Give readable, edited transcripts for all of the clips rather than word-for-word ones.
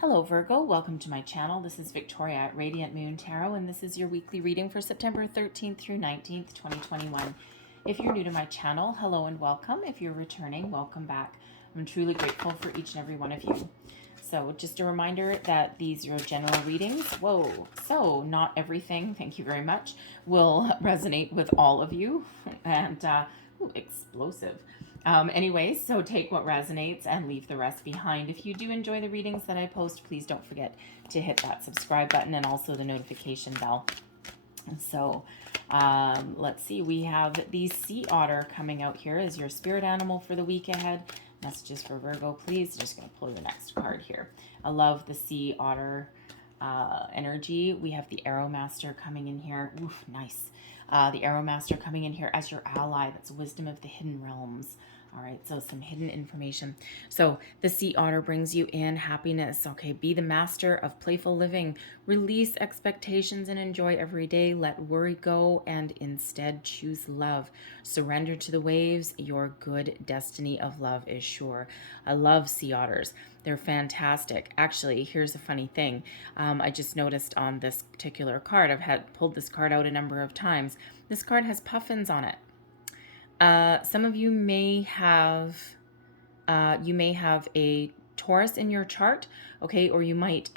Hello Virgo, welcome to my channel. This is Victoria at Radiant Moon Tarot, and this is your weekly reading for September 13th through 19th, 2021. If you're new to my channel, hello and welcome. If you're returning, welcome back. I'm truly grateful for each and every one of you. So just a reminder that these are general readings. Whoa, so not everything, thank you very much, will resonate with all of you. And, explosive. Anyways, so take what resonates and leave the rest behind. If you do enjoy the readings that I post, please don't forget to hit that subscribe button and also the notification bell. And so let's see, we have the sea otter coming out here as your spirit animal for the week ahead. Messages for Virgo, please. Just going to pull the next card here. I love the sea otter energy. We have the Arrow Master coming in here. Oof, nice. The Arrow Master coming in here as your ally. That's wisdom of the hidden realms. All right, so some hidden information. So the sea otter brings you in happiness. Okay, be the master of playful living. Release expectations and enjoy every day. Let worry go and instead choose love. Surrender to the waves. Your good destiny of love is sure. I love sea otters. They're fantastic. Actually, here's a funny thing. I just noticed on this particular card, I've had pulled this card out a number of times. This card has puffins on it. Some of you may have a Taurus in your chart, okay, or you might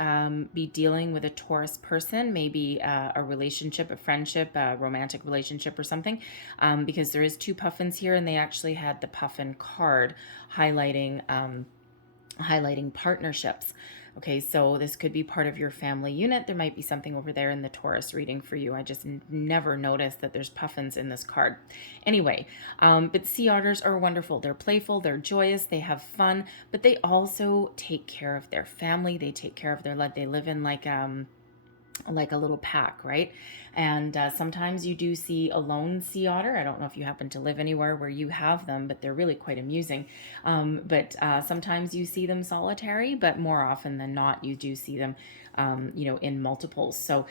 be dealing with a Taurus person, maybe a relationship, a friendship, a romantic relationship or something, because there is two puffins here, and they actually had the puffin card highlighting partnerships. Okay, so this could be part of your family unit. There might be something over there in the Taurus reading for you. I just never noticed that there's puffins in this card. Anyway, but sea otters are wonderful. They're playful, they're joyous, they have fun, but they also take care of their family. They take care of their they live in like a little pack, right? And sometimes you do see a lone sea otter. I don't know if you happen to live anywhere where you have them, but they're really quite amusing. But sometimes you see them solitary, but more often than not, you do see them, in multiples. So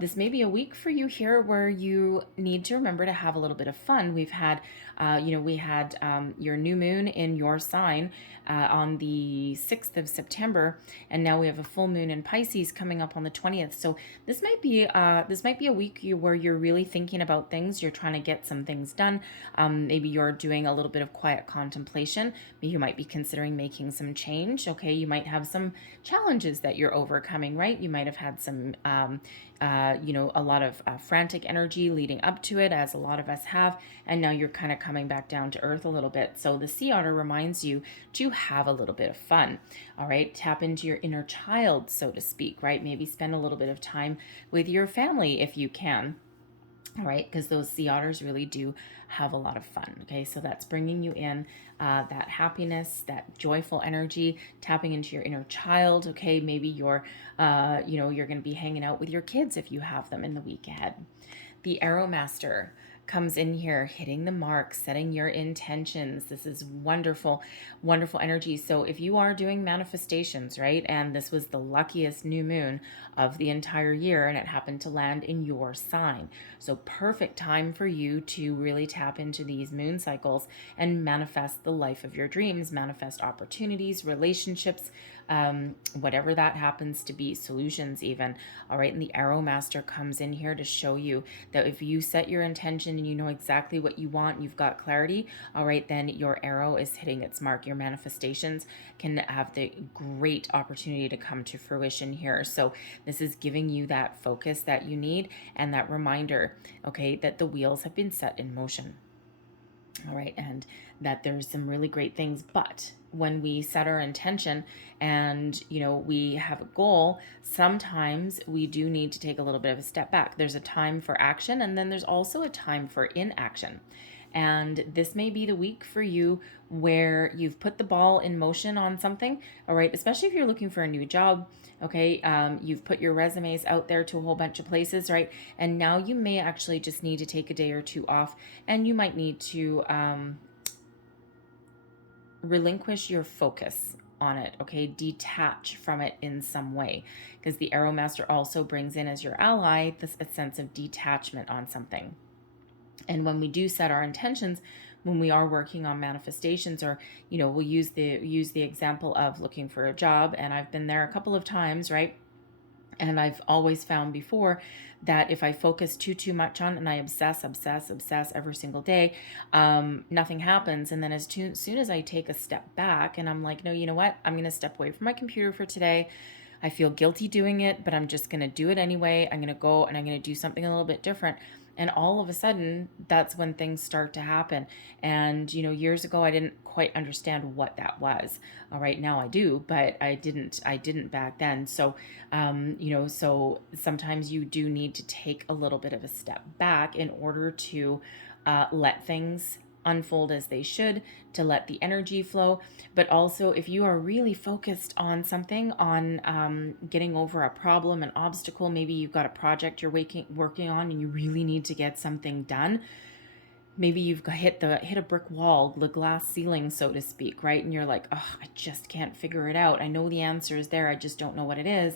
this may be a week for you here where you need to remember to have a little bit of fun. We've had, we had your new moon in your sign on the 6th of September, and now we have a full moon in Pisces coming up on the 20th. So this might be a week where you're really thinking about things. You're trying to get some things done. Maybe you're doing a little bit of quiet contemplation. You might be considering making some change. Okay, you might have some challenges that you're overcoming, right? You might have had some, a lot of frantic energy leading up to it, as a lot of us have, and now you're kind of coming back down to earth a little bit. So the sea otter reminds you to have a little bit of fun. All right, tap into your inner child, so to speak, right? Maybe spend a little bit of time with your family if you can. All right, because those sea otters really do have a lot of fun. Okay, so that's bringing you in that happiness, that joyful energy, tapping into your inner child. Okay, maybe you're going to be hanging out with your kids if you have them in the week ahead. The Arrow Master comes in here, hitting the mark, setting your intentions. This is wonderful, wonderful energy. So if you are doing manifestations, right, and this was the luckiest new moon of the entire year, and it happened to land in your sign. So perfect time for you to really tap into these moon cycles and manifest the life of your dreams, manifest opportunities, relationships, whatever that happens to be, solutions even. All right, and the Arrow Master comes in here to show you that if you set your intention and you know exactly what you want, you've got clarity, all right, then your arrow is hitting its mark. Your manifestations can have the great opportunity to come to fruition here. So this is giving you that focus that you need and that reminder, okay, that the wheels have been set in motion. All right, and that there's some really great things, but when we set our intention and we have a goal, sometimes we do need to take a little bit of a step back. There's a time for action, and then there's also a time for inaction. And this may be the week for you where you've put the ball in motion on something, all right, especially if you're looking for a new job, okay, you've put your resumes out there to a whole bunch of places, right, and now you may actually just need to take a day or two off, and you might need to relinquish your focus on it, okay, detach from it in some way, because the Arrow Master also brings in as your ally a sense of detachment on something. And when we do set our intentions, when we are working on manifestations, or, you know, we'll use the example of looking for a job. And I've been there a couple of times, right? And I've always found before that if I focus too much on, and I obsess every single day, nothing happens. And then soon as I take a step back and I'm like, no, you know what? I'm going to step away from my computer for today. I feel guilty doing it, but I'm just going to do it anyway. I'm going to go and I'm going to do something a little bit different. And all of a sudden, that's when things start to happen. And, you know, years ago, I didn't quite understand what that was. All right, now I do, but I didn't back then. So, you know, so sometimes you do need to take a little bit of a step back in order to let things unfold as they should, to let the energy flow. But also, if you are really focused on something, on getting over a problem, an obstacle, maybe you've got a project you're working on and you really need to get something done. Maybe you've hit a brick wall, the glass ceiling, so to speak, right? And you're like, oh, I just can't figure it out. I know the answer is there, I just don't know what it is.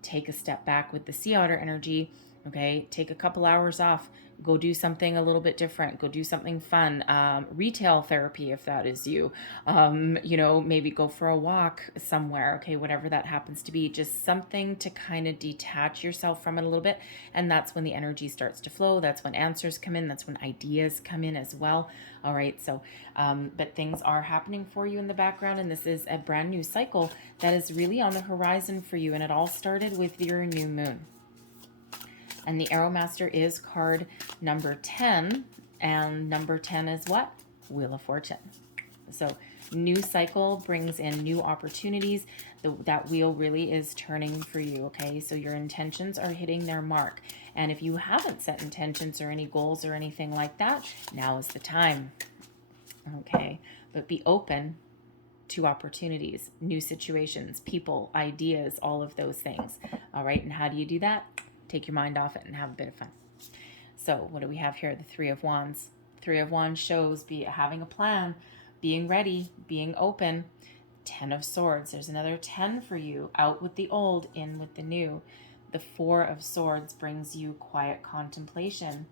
Take a step back with the sea otter energy. Okay, take a couple hours off, go do something a little bit different, go do something fun, retail therapy if that is you, you know, maybe go for a walk somewhere, okay, whatever that happens to be, just something to kind of detach yourself from it a little bit. And that's when the energy starts to flow, that's when answers come in, that's when ideas come in as well. All right, so but things are happening for you in the background, and this is a brand new cycle that is really on the horizon for you, and it all started with your new moon. And the Arrow Master is card number 10. And number 10 is what? Wheel of Fortune. So new cycle brings in new opportunities. That wheel really is turning for you, okay? So your intentions are hitting their mark. And if you haven't set intentions or any goals or anything like that, now is the time, okay? But be open to opportunities, new situations, people, ideas, all of those things, all right? And how do you do that? Take your mind off it and have a bit of fun. So what do we have here? The Three of Wands. Three of Wands shows having a plan, being ready, being open. 10 of Swords. There's another 10 for you. Out with the old, in with the new. The Four of Swords brings you quiet contemplation.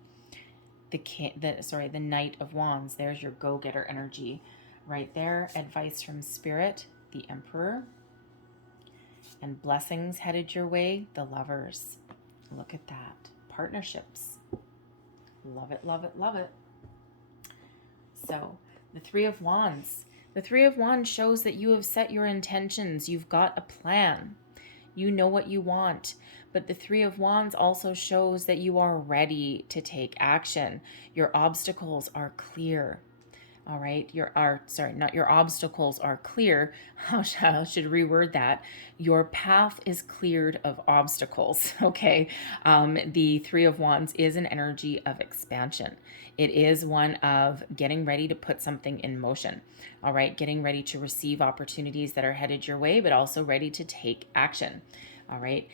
The Knight of Wands. There's your go-getter energy right there. Advice from Spirit. The Emperor. And blessings headed your way. The Lovers. Look at that. Partnerships. Love it, love it, love it. So, the Three of Wands. The Three of Wands shows that you have set your intentions. You've got a plan. You know what you want. But the Three of Wands also shows that you are ready to take action. Your obstacles are clear. All right, your obstacles are clear. I should reword that. Your path is cleared of obstacles, okay? The Three of Wands is an energy of expansion. It is one of getting ready to put something in motion, all right? Getting ready to receive opportunities that are headed your way, but also ready to take action, all right?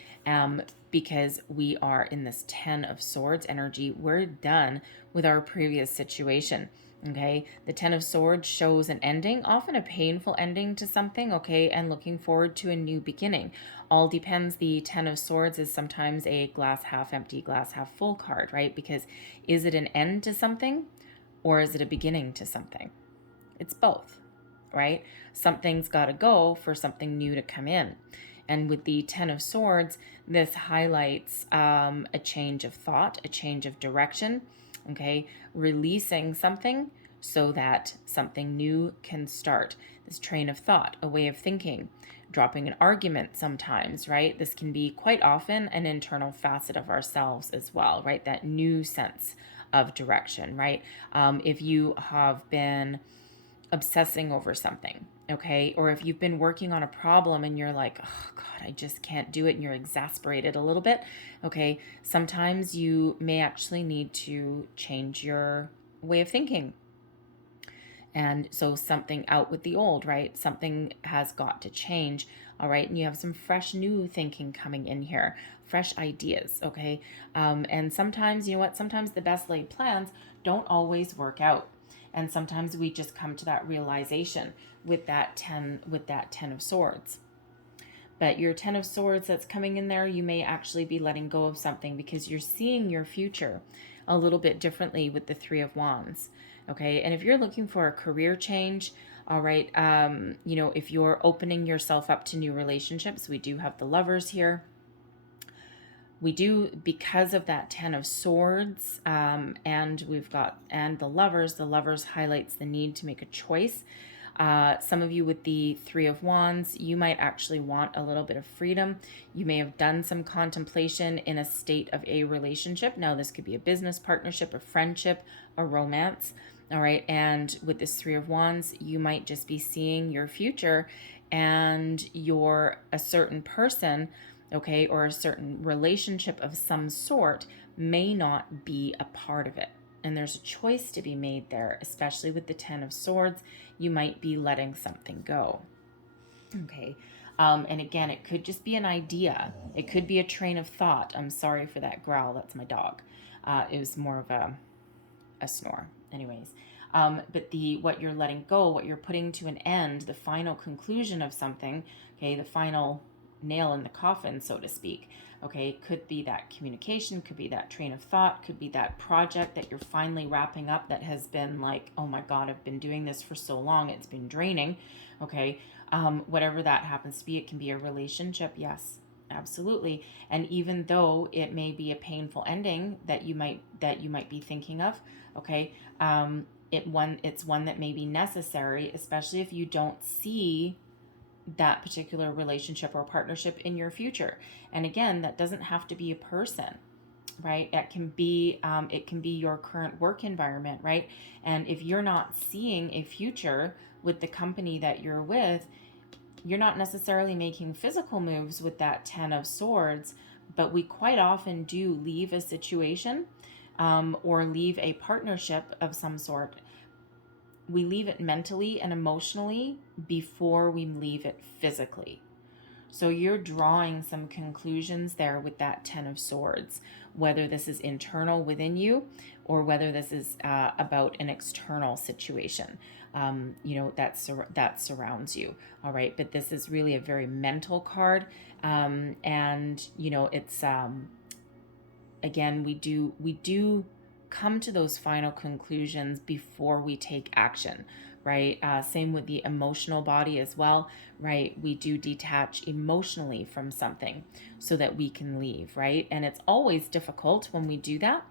Because we are in this 10 of Swords energy, we're done with our previous situation. Okay, the 10 of Swords shows an ending, often a painful ending to something, okay, and looking forward to a new beginning. All depends. The 10 of Swords is sometimes a glass half empty, glass half full card, right? Because is it an end to something or is it a beginning to something? It's both, right? Something's got to go for something new to come in. And with the 10 of Swords, this highlights a change of thought, a change of direction, okay, releasing something so that something new can start. This train of thought, a way of thinking, dropping an argument sometimes, right? This can be quite often an internal facet of ourselves as well, right? That new sense of direction, right? If you have been obsessing over something, okay, or if you've been working on a problem and you're like, oh God, I just can't do it, and you're exasperated a little bit, okay, sometimes you may actually need to change your way of thinking. And so something out with the old, right? Something has got to change, all right? And you have some fresh new thinking coming in here, fresh ideas, okay? And sometimes, you know what, sometimes the best laid plans don't always work out. And sometimes we just come to that realization with that 10 of Swords. But your 10 of Swords that's coming in there, you may actually be letting go of something because you're seeing your future a little bit differently with the 3 of Wands. Okay. And if you're looking for a career change, all right, you know, if you're opening yourself up to new relationships, we do have the Lovers here. We do, because of that 10 of Swords, and the Lovers highlights the need to make a choice. Some of you with the Three of Wands, you might actually want a little bit of freedom. You may have done some contemplation in a state of a relationship. Now, this could be a business partnership, a friendship, a romance. All right. And with this Three of Wands, you might just be seeing your future, and you're a certain person, okay, or a certain relationship of some sort may not be a part of it. And there's a choice to be made there, especially with the 10 of Swords. You might be letting something go. Okay. And again, it could just be an idea. It could be a train of thought. I'm sorry for that growl. That's my dog. It was more of a snore. Anyways. But what you're letting go, what you're putting to an end, the final conclusion of something, okay, the final nail in the coffin, so to speak, okay, could be that communication, could be that train of thought, could be that project that you're finally wrapping up that has been like, oh my God, I've been doing this for so long, it's been draining, okay, whatever that happens to be. It can be a relationship, yes, absolutely. And even though it may be a painful ending that you might be thinking of, okay, it's one that may be necessary, especially if you don't see that particular relationship or partnership in your future. And again, that doesn't have to be a person, right? It can be your current work environment, right? And if you're not seeing a future with the company that you're with, you're not necessarily making physical moves with that 10 of Swords, but we quite often do leave a situation, or leave a partnership of some sort. We leave it mentally and emotionally before we leave it physically. So you're drawing some conclusions there with that 10 of Swords, whether this is internal within you or whether this is about an external situation, you know, that surrounds you. All right. But this is really a very mental card. And, you know, it's, again, we do come to those final conclusions before we take action, right? Same with the emotional body as well, right? We do detach emotionally from something so that we can leave, right? And it's always difficult when we do that.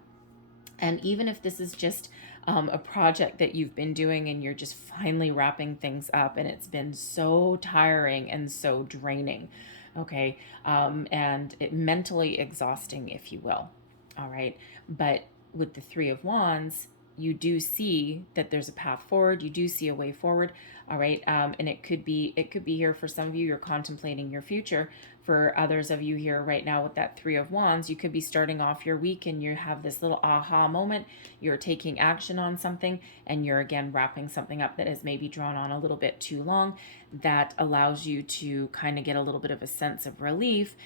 And even if this is just a project that you've been doing and you're just finally wrapping things up and it's been so tiring and so draining, okay, and it mentally exhausting, if you will, all right? But with the Three of Wands, you do see that there's a path forward. You do see a way forward. All right. And it could be here for some of you, you're contemplating your future. For others of you here right now with that Three of Wands, you could be starting off your week and you have this little aha moment. You're taking action on something and you're again wrapping something up that has maybe drawn on a little bit too long. That allows you to kind of get a little bit of a sense of relief,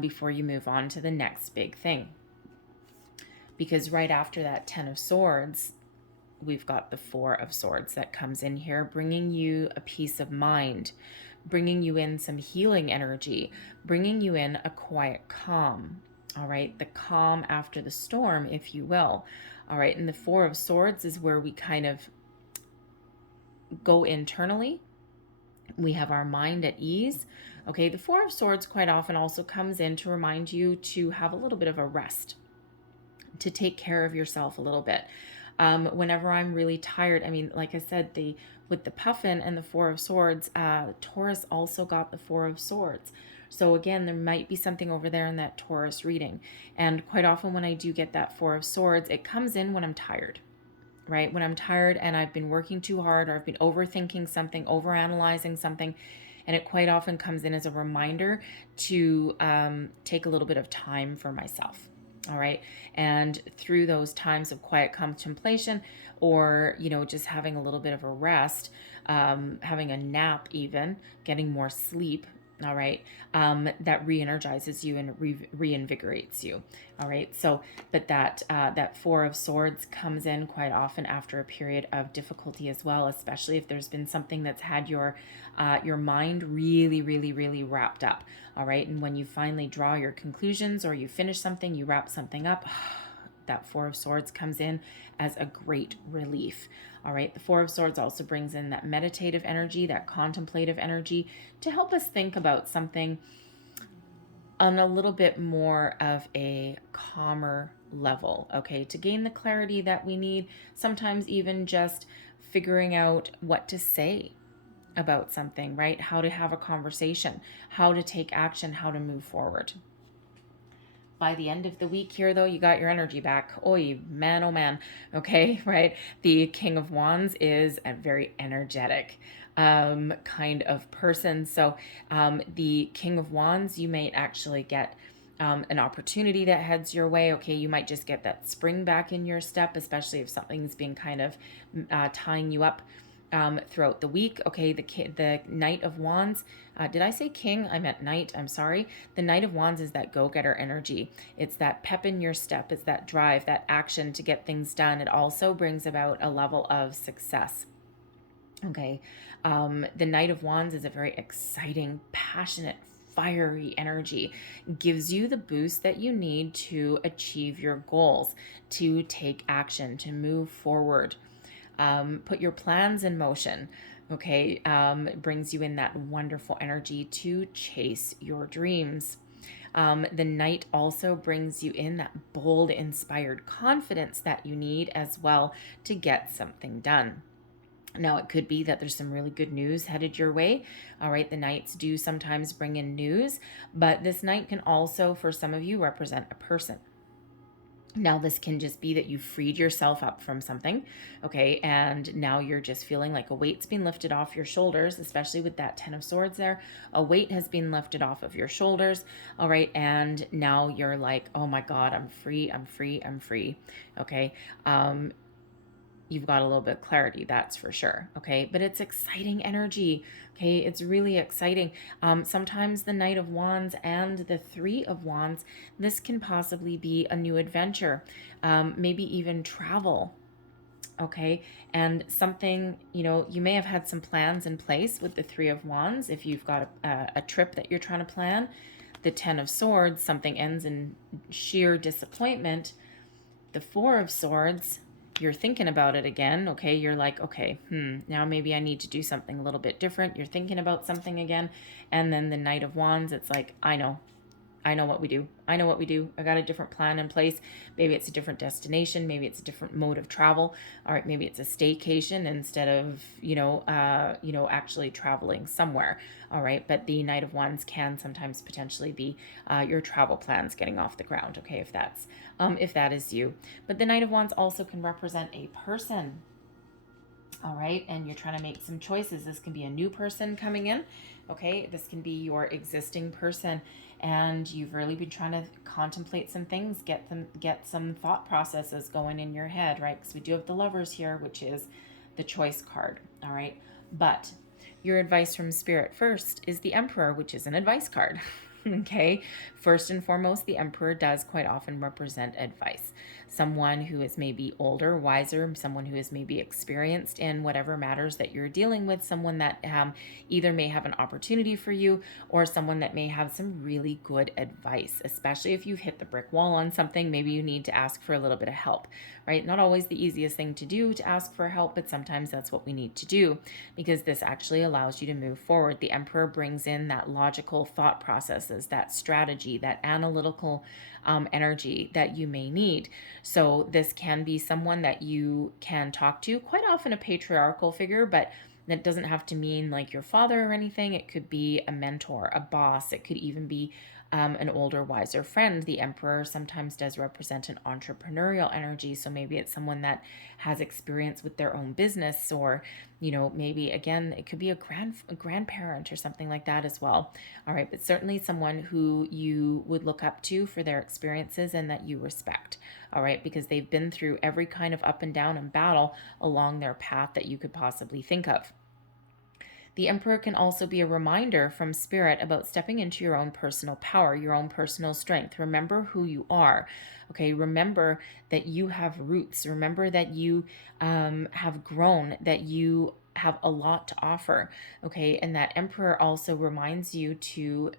before you move on to the next big thing. Because right after that 10 of Swords, we've got the Four of Swords that comes in here, bringing you a peace of mind, bringing you in some healing energy, bringing you in a quiet calm. All right, the calm after the storm, if you will. All right, and the Four of Swords is where we kind of go internally. We have our mind at ease. Okay, the Four of Swords quite often also comes in to remind you to have a little bit of a rest, to take care of yourself a little bit. Whenever I'm really tired, I mean, like I said, with the puffin and the Four of Swords, Taurus also got the Four of Swords. So again, there might be something over there in that Taurus reading. And quite often when I do get that Four of Swords, it comes in when I'm tired, right? When I'm tired and I've been working too hard, or I've been overthinking something, overanalyzing something. And it quite often comes in as a reminder to take a little bit of time for myself. All right. And through those times of quiet contemplation, or, you know, just having a little bit of a rest, having a nap, even getting more sleep. All right. That re-energizes you and reinvigorates you. All right. So, but that Four of Swords comes in quite often after a period of difficulty as well, especially if there's been something that's had your mind really, really, really wrapped up. All right. And when you finally draw your conclusions or you finish something, you wrap something up, that Four of Swords comes in as a great relief. All right, the Four of Swords also brings in that meditative energy, that contemplative energy, to help us think about something on a little bit more of a calmer level, okay, to gain the clarity that we need, sometimes even just figuring out what to say about something, right? How to have a conversation, how to take action, how to move forward. By the end of the week here, though, you got your energy back. Oy, man, oh man. Okay, right? The King of Wands is a very energetic kind of person. So the King of Wands, you may actually get an opportunity that heads your way. Okay, you might just get that spring back in your step, especially if something's been kind of tying you up throughout the week. Okay, the Knight of Wands. Did I say king? I meant knight. I'm sorry. The Knight of Wands is that go-getter energy. It's that pep in your step. It's that drive, that action to get things done. It also brings about a level of success. Okay, the Knight of Wands is a very exciting, passionate, fiery energy. Gives you the boost that you need to achieve your goals, to take action, to move forward. Put your plans in motion. Okay, it brings you in that wonderful energy to chase your dreams. The Knight also brings you in that bold, inspired confidence that you need as well to get something done. Now, it could be that there's some really good news headed your way. All right, the Knights do sometimes bring in news, but this Knight can also, for some of you, represent a person. Now, this can just be that you freed yourself up from something, okay, and now you're just feeling like a weight's been lifted off your shoulders, especially with that Ten of Swords there. A weight has been lifted off of your shoulders, all right, and now you're like, oh my God, I'm free, I'm free, I'm free, okay. You've got a little bit of clarity, that's for sure, okay? But it's exciting energy, okay? It's really exciting. Sometimes the Knight of Wands and the Three of Wands, this can possibly be a new adventure, maybe even travel, okay? And something, you may have had some plans in place with the Three of Wands if you've got a trip that you're trying to plan. The Ten of Swords, something ends in sheer disappointment. The Four of Swords, you're thinking about it again, okay? You're like, okay, now maybe I need to do something a little bit different. You're thinking about something again. And then the Knight of Wands, it's like, I know what we do. I know what we do. I got a different plan in place. Maybe it's a different destination. Maybe it's a different mode of travel. All right, maybe it's a staycation instead of, actually traveling somewhere. All right, but the Knight of Wands can sometimes potentially be your travel plans getting off the ground. Okay, if that is you. But the Knight of Wands also can represent a person. All right, and you're trying to make some choices. This can be a new person coming in. Okay, this can be your existing person, and you've really been trying to contemplate some things, get some thought processes going in your head, right? Because we do have the Lovers here, which is the choice card. All right, but your advice from Spirit first is the Emperor, which is an advice card. Okay, first and foremost, the Emperor does quite often represent advice. Someone who is maybe older, wiser, someone who is maybe experienced in whatever matters that you're dealing with, someone that either may have an opportunity for you or someone that may have some really good advice, especially if you've hit the brick wall on something. Maybe you need to ask for a little bit of help, right? Not always the easiest thing to do to ask for help, but sometimes that's what we need to do because this actually allows you to move forward. The Emperor brings in that logical thought processes, that strategy, that analytical energy that you may need. So this can be someone that you can talk to, quite often a patriarchal figure, but that doesn't have to mean like your father or anything. It could be a mentor, a boss. It could even be an older, wiser friend. The Emperor sometimes does represent an entrepreneurial energy. So maybe it's someone that has experience with their own business, or, maybe again, it could be a grandparent or something like that as well. All right, but certainly someone who you would look up to for their experiences and that you respect. All right, because they've been through every kind of up and down and battle along their path that you could possibly think of. The Emperor can also be a reminder from Spirit about stepping into your own personal power, your own personal strength. Remember who you are. Okay, remember that you have roots. Remember that you have grown, that you have a lot to offer. Okay, and that Emperor also reminds you to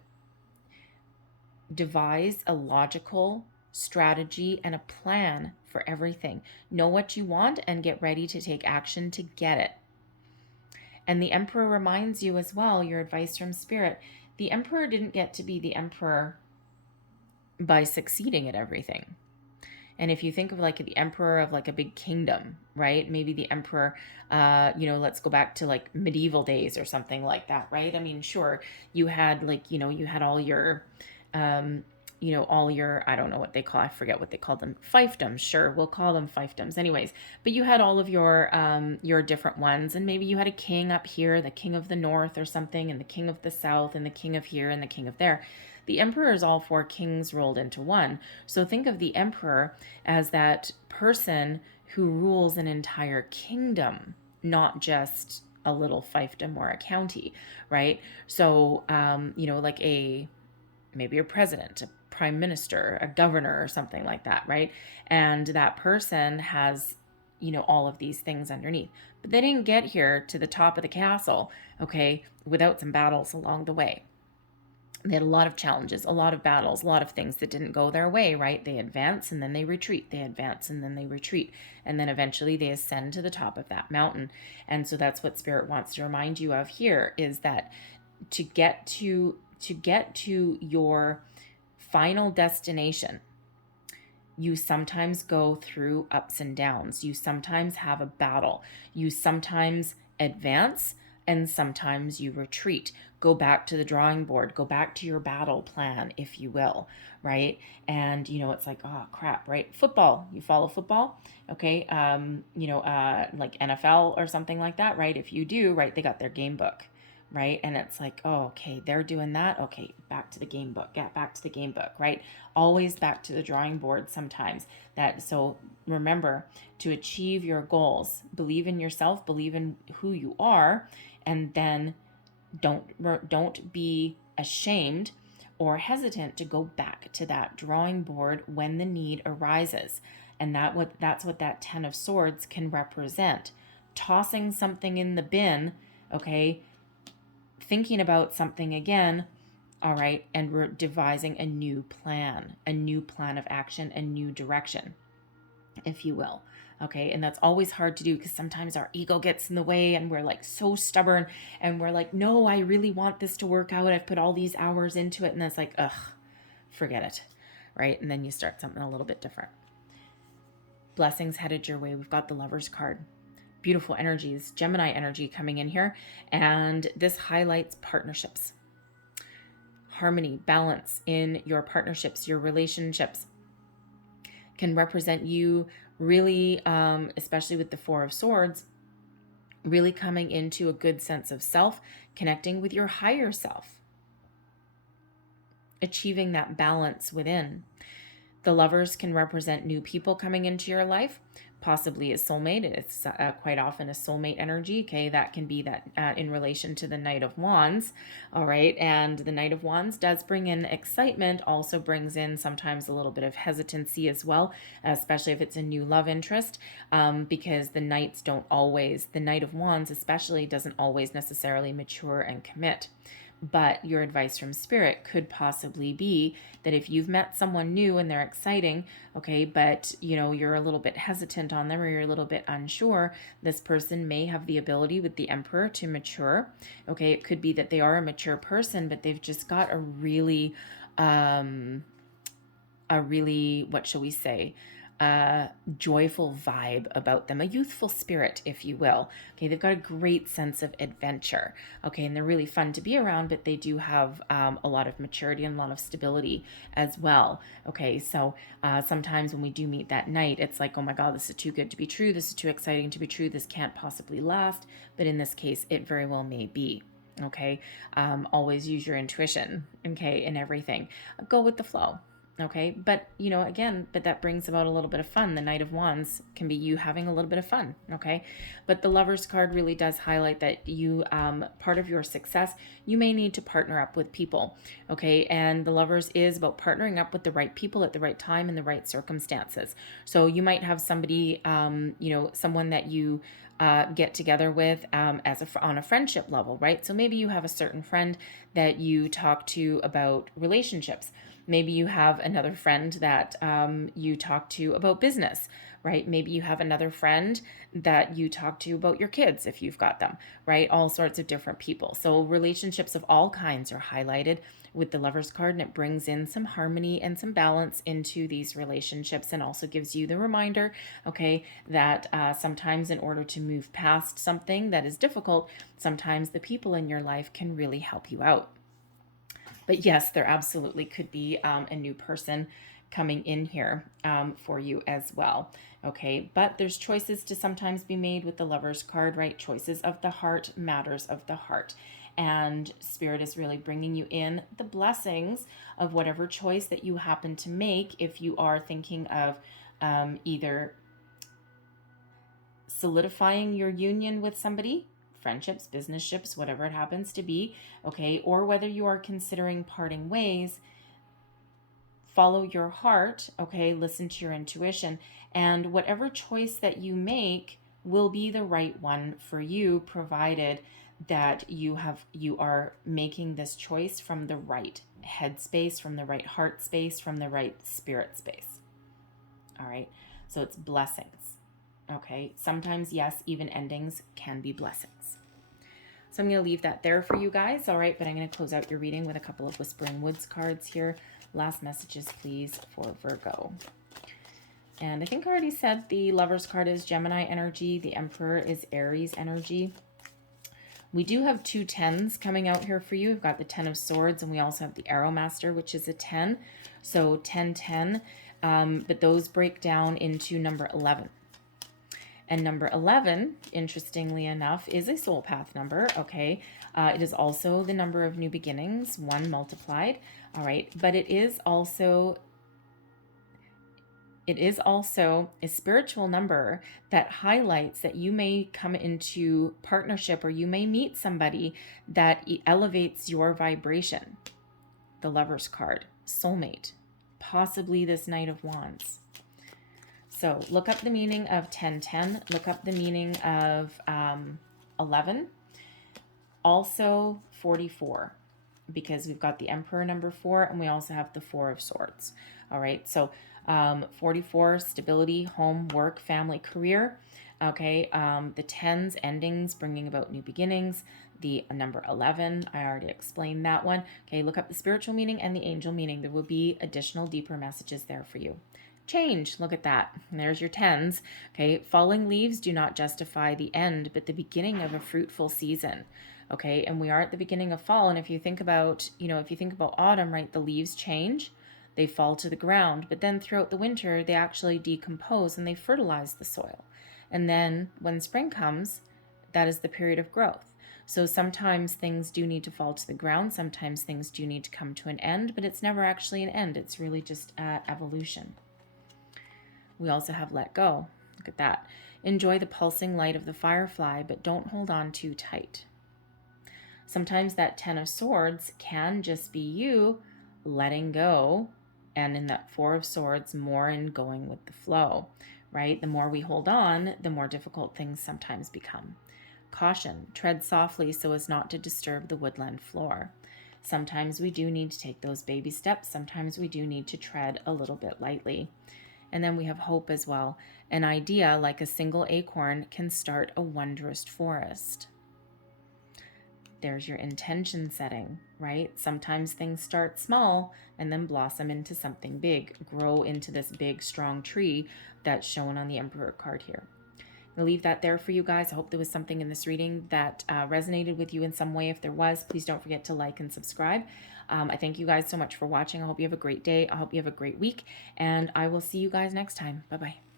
devise a logical strategy and a plan for everything. Know what you want and get ready to take action to get it. And the Emperor reminds you as well, your advice from Spirit, the Emperor didn't get to be the Emperor by succeeding at everything. And if you think of like the emperor of like a big kingdom, right? Maybe the emperor, let's go back to like medieval days or something like that, right? I mean, sure, you had like, you had all your, I don't know what they call, I forget what they call them, fiefdoms. Sure, we'll call them fiefdoms. Anyways, but you had all of your different ones, and maybe you had a king up here, the king of the north or something, and the king of the south, and the king of here, and the king of there. The emperor is all four kings rolled into one. So think of the emperor as that person who rules an entire kingdom, not just a little fiefdom or a county, right? So, like maybe a president, a prime minister, a governor, or something like that, right? And that person has, all of these things underneath. But they didn't get here to the top of the castle, okay, without some battles along the way. They had a lot of challenges, a lot of battles, a lot of things that didn't go their way, right? They advance and then they retreat. They advance and then they retreat. And then eventually they ascend to the top of that mountain. And so that's what Spirit wants to remind you of here, is that to get to your final destination, you sometimes go through ups and downs. You sometimes have a battle. You sometimes advance and sometimes you retreat. Go back to the drawing board, go back to your battle plan, if you will, right? And, it's like, oh, crap, right? Football, you follow football, okay? Like NFL or something like that, right? If you do, right, they got their game book, right? And it's like, oh, okay, they're doing that. Okay, back to the game book, get back to the game book, right? Always back to the drawing board sometimes. So remember, to achieve your goals, believe in yourself, believe in who you are, and then don't be ashamed or hesitant to go back to that drawing board when the need arises. And that's what that 10 of Swords can represent. Tossing something in the bin, okay, thinking about something again, all right, and we're devising a new plan of action, a new direction, if you will. Okay, and that's always hard to do because sometimes our ego gets in the way and we're like so stubborn and we're like, no, I really want this to work out. I've put all these hours into it. And it's like, ugh, forget it, right? And then you start something a little bit different. Blessings headed your way. We've got the Lover's card. Beautiful energies, Gemini energy coming in here. And this highlights partnerships. Harmony, balance in your partnerships, your relationships can represent you really, especially with the Four of Swords, really coming into a good sense of self, connecting with your higher self, achieving that balance within. The Lovers can represent new people coming into your life, possibly a soulmate. It's quite often a soulmate energy. Okay, that can be that in relation to the Knight of Wands. All right, and the Knight of Wands does bring in excitement, also brings in sometimes a little bit of hesitancy as well, especially if it's a new love interest, because the Knight of Wands especially doesn't always necessarily mature and commit. But your advice from Spirit could possibly be that if you've met someone new and they're exciting, okay, but you're a little bit hesitant on them or you're a little bit unsure, this person may have the ability with the Emperor to mature. Okay, it could be that they are a mature person, but they've just got a really, what shall we say, joyful vibe about them, a youthful spirit, if you will. Okay, they've got a great sense of adventure. Okay, and they're really fun to be around, but they do have a lot of maturity and a lot of stability as well. Okay, so sometimes when we do meet that Knight, it's like, oh my God, this is too good to be true. This is too exciting to be true. This can't possibly last. But in this case, it very well may be. Okay, always use your intuition. Okay, in everything. Go with the flow. Okay, but but that brings about a little bit of fun. The Knight of Wands can be you having a little bit of fun. Okay, but the Lover's card really does highlight that you, part of your success, you may need to partner up with people. Okay, and the Lovers is about partnering up with the right people at the right time in the right circumstances. So you might have somebody, someone that you get together with on a friendship level, right? So maybe you have a certain friend that you talk to about relationships. Maybe you have another friend that you talk to about business, right? Maybe you have another friend that you talk to about your kids if you've got them, right? All sorts of different people. So relationships of all kinds are highlighted with the Lovers card, and it brings in some harmony and some balance into these relationships, and also gives you the reminder, okay, that sometimes in order to move past something that is difficult, sometimes the people in your life can really help you out. But yes, there absolutely could be a new person coming in here for you as well. Okay, but there's choices to sometimes be made with the Lovers card, right? Choices of the heart, matters of the heart. And Spirit is really bringing you in the blessings of whatever choice that you happen to make if you are thinking of either solidifying your union with somebody, friendships, business ships, whatever it happens to be, okay, or whether you are considering parting ways. Follow your heart, okay, listen to your intuition, and whatever choice that you make will be the right one for you, provided that you are making this choice from the right headspace, from the right heart space, from the right spirit space. All right, so it's blessings. Okay, sometimes, yes, even endings can be blessings. So I'm going to leave that there for you guys, all right? But I'm going to close out your reading with a couple of Whispering Woods cards here. Last messages, please, for Virgo. And I think I already said the Lovers card is Gemini energy. The Emperor is Aries energy. We do have two 10s coming out here for you. We've got the 10 of Swords, and we also have the Arrow Master, which is a 10. So 10, 10. But those break down into number 11. And number 11, interestingly enough, is a soul path number, okay? It is also the number of new beginnings, 1 multiplied, all right? But it is also a spiritual number that highlights that you may come into partnership, or you may meet somebody that elevates your vibration. The Lovers card, soulmate, possibly this Knight of Wands. So look up the meaning of 1010. Look up the meaning of 11. Also 44, because we've got the Emperor number 4, and we also have the 4 of Swords. All right, so 44, stability, home, work, family, career. Okay, the 10s, endings, bringing about new beginnings. The number 11, I already explained that one. Okay, look up the spiritual meaning and the angel meaning. There will be additional deeper messages there for you. Change, look at that. And there's your 10s. Okay, falling leaves do not justify the end, but the beginning of a fruitful season. Okay, and we are at the beginning of fall. And if you think about, autumn, right, the leaves change, they fall to the ground, but then throughout the winter, they actually decompose and they fertilize the soil. And then when spring comes, that is the period of growth. So sometimes things do need to fall to the ground. Sometimes things do need to come to an end, but it's never actually an end. It's really just evolution. We also have let go. Look at that. Enjoy the pulsing light of the firefly, but don't hold on too tight. Sometimes that 10 of Swords can just be you letting go, and in that 4 of Swords, more in going with the flow, right? The more we hold on, the more difficult things sometimes become. Caution, tread softly so as not to disturb the woodland floor. Sometimes we do need to take those baby steps. Sometimes we do need to tread a little bit lightly. And then we have hope as well. An idea, like a single acorn, can start a wondrous forest. There's your intention setting, right? Sometimes things start small and then blossom into something big, grow into this big, strong tree that's shown on the Emperor card here. I'll leave that there for you guys. I hope there was something in this reading that resonated with you in some way. If there was, please don't forget to like and subscribe. I thank you guys so much for watching. I hope you have a great day. I hope you have a great week, and I will see you guys next time. Bye-bye.